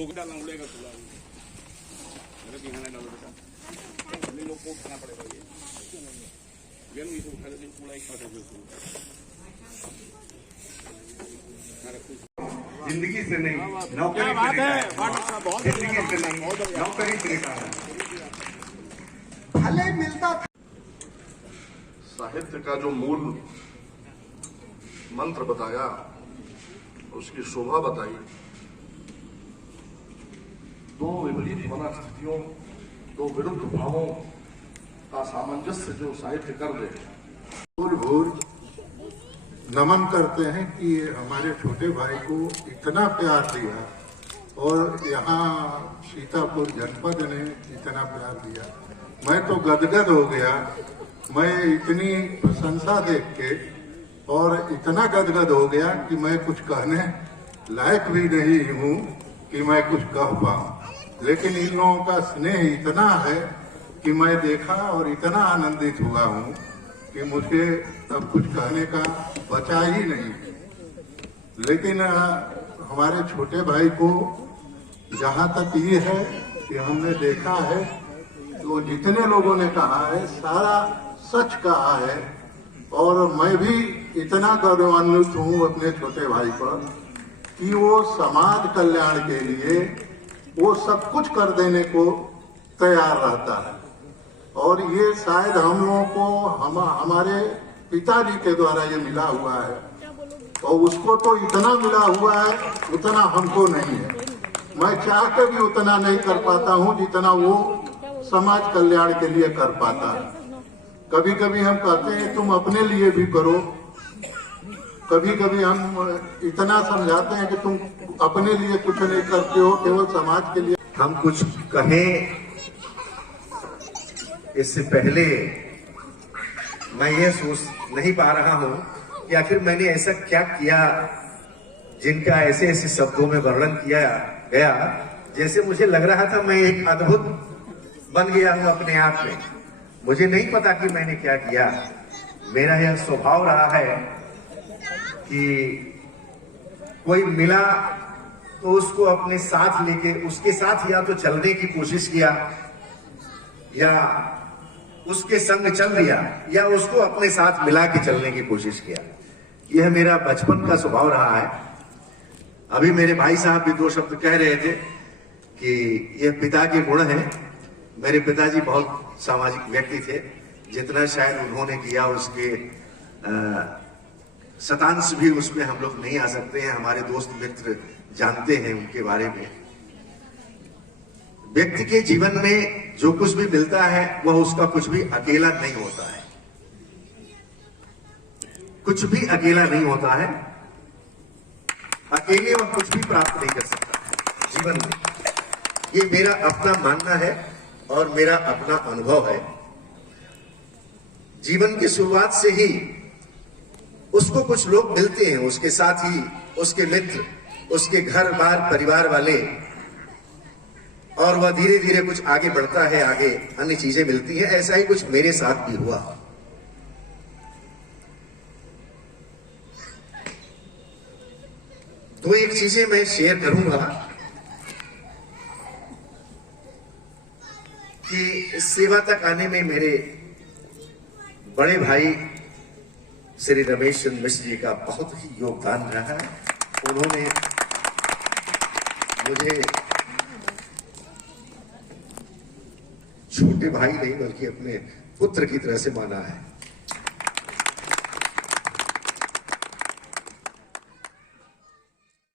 2 घंटा उड़ेगा खुला मेरे बिहाने डालो बेटा अपने लोग को खाना पड़ेगा ये भी उठा लेते पूरा एक पास जिंदगी से नहीं नौकरी से जिंदगी से नहीं नौकरी से निकाला भले मिलता। साहित्य का जो मूल मंत्र बताया, उसकी शोभा बताई, दो विपरीत मनस्थितियों, दो विरुद्ध भावों का सामंजस्य जो साहित्य कर दे। भूर भूर नमन करते हैं कि हमारे छोटे भाई को इतना प्यार दिया और यहाँ सीतापुर जनपद ने इतना प्यार दिया। मैं तो गदगद हो गया। मैं इतनी प्रशंसा देख के और इतना गदगद हो गया कि मैं कुछ कहने लायक भी नहीं हूँ कि मैं कुछ कह पाऊँ। लेकिन इन लोगों का स्नेह इतना है कि मैं देखा और इतना आनंदित हुआ हूँ कि मुझे अब कुछ कहने का बचा ही नहीं। लेकिन हमारे छोटे भाई को जहाँ तक ये है कि हमने देखा है तो जितने लोगों ने कहा है सारा सच कहा है। और मैं भी इतना गौरवान्वित हूँ अपने छोटे भाई पर कि वो समाज कल्याण के लिए वो सब कुछ कर देने को तैयार रहता है। और ये शायद हम लोगों को हमारे पिताजी के द्वारा ये मिला हुआ है और उसको तो इतना मिला हुआ है उतना हमको नहीं है। मैं चाह के भी उतना नहीं कर पाता हूँ जितना वो समाज कल्याण के लिए कर पाता है। कभी कभी हम कहते हैं तुम अपने लिए भी करो, कभी कभी हम इतना समझाते हैं कि तुम अपने लिए कुछ नहीं करते हो, केवल समाज के लिए। हम कुछ कहें इससे पहले मैं ये सोच नहीं पा रहा हूं कि आखिर मैंने ऐसा क्या किया जिनका ऐसे ऐसे शब्दों में वर्णन किया गया जैसे मुझे लग रहा था मैं एक अद्भुत बन गया हूं अपने आप में। मुझे नहीं पता कि मैंने क्या किया। मेरा यह स्वभाव रहा है कि कोई मिला तो उसको अपने साथ लेके उसके साथ या तो चलने की कोशिश किया या उसके संग चल दिया या उसको अपने साथ मिला के चलने की कोशिश किया। यह मेरा बचपन का स्वभाव रहा है। अभी मेरे भाई साहब भी 2 शब्द कह रहे थे कि यह पिता के गुण हैं। मेरे पिताजी बहुत सामाजिक व्यक्ति थे। जितना शायद उन्होंने किया उसके शतांश भी उसमें हम लोग नहीं आ सकते हैं। हमारे दोस्त मित्र जानते हैं उनके बारे में। व्यक्ति के जीवन में जो कुछ भी मिलता है वह उसका कुछ भी अकेला नहीं होता है। कुछ भी अकेला नहीं होता है। अकेले वह कुछ भी प्राप्त नहीं कर सकता है जीवन में। ये मेरा अपना मानना है और मेरा अपना अनुभव है। जीवन की शुरुआत से ही उसको कुछ लोग मिलते हैं, उसके साथ ही उसके मित्र, उसके घर बार परिवार वाले, और वह धीरे धीरे कुछ आगे बढ़ता है, आगे अन्य चीजें मिलती हैं। ऐसा ही कुछ मेरे साथ भी हुआ। तो एक चीजें मैं शेयर करूंगा कि इस सेवा तक आने में मेरे बड़े भाई श्री रमेश चंद्र मिश्र जी का बहुत ही योगदान रहा है। उन्होंने मुझे छोटे भाई नहीं बल्कि अपने पुत्र की तरह से माना है।